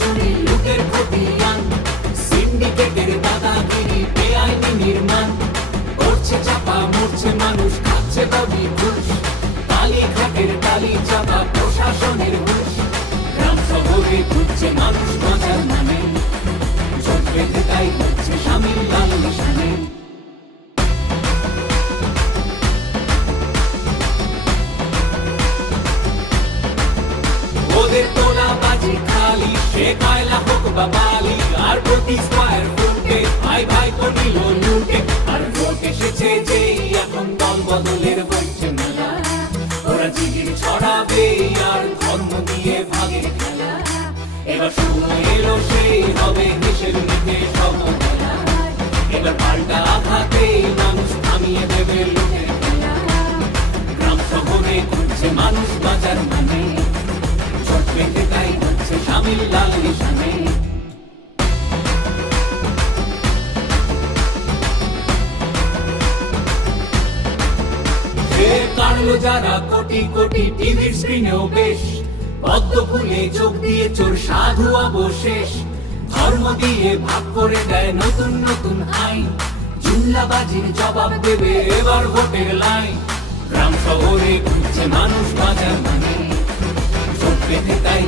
চুরি লুটের খতিয়ান, সিন্ডিকেটের দাদাগিরি বেআইনি নির্মাণ, করছে চাপা মরছে মানুষ খাচ্ছে দাবি ঘুষ, কালীঘাটের টালি চাপা প্রশাসনের হুঁশ, গ্রাম শহরে ঘুরছে মানুষ বাঁচার নামে, জোট বেঁধে তাই হচ্ছে শামিল লাল নিশানে। ওদের তোলা বাজি খালি, সে কয়লা হোক বা বালি, আর প্রতি স্কয়ার ফুটে ভাই ভাই তো নিল লুটে। আর ভোট এসেছে যেই এখন দল বদলের বইছে মেলা, ওরা জিগির ছড়াবে আর ধর্ম দিয়ে ভাগে খেলা। এবার সময় এলো সেই হবে দেশের নিতে সমবেলা, এবার পাল্টা আঘাতে মানুষ থামিয়ে দেবে লুটের খেলা। গ্রাম শহরে ঘুরছে মানুষ বাঁচার মানে, জোট বেঁধে তাই হচ্ছে শামিল লাল নিশানে। কাটলো যারা কোটি কোটি টিভির স্ক্রিনেও বেশ, পদ্ম ফুলে চোখ দিয়ে চোর সাধু অবশেষ, ধর্ম দিয়ে ভাগ করে দেয় নতুন নতুন আইন, জুমলাবাজির জবাব দেবে এবার ভোটের লাইন। গ্রাম শহরে ঘুরছে মানুষ বাঁচার মানে, জোট বেঁধে তাই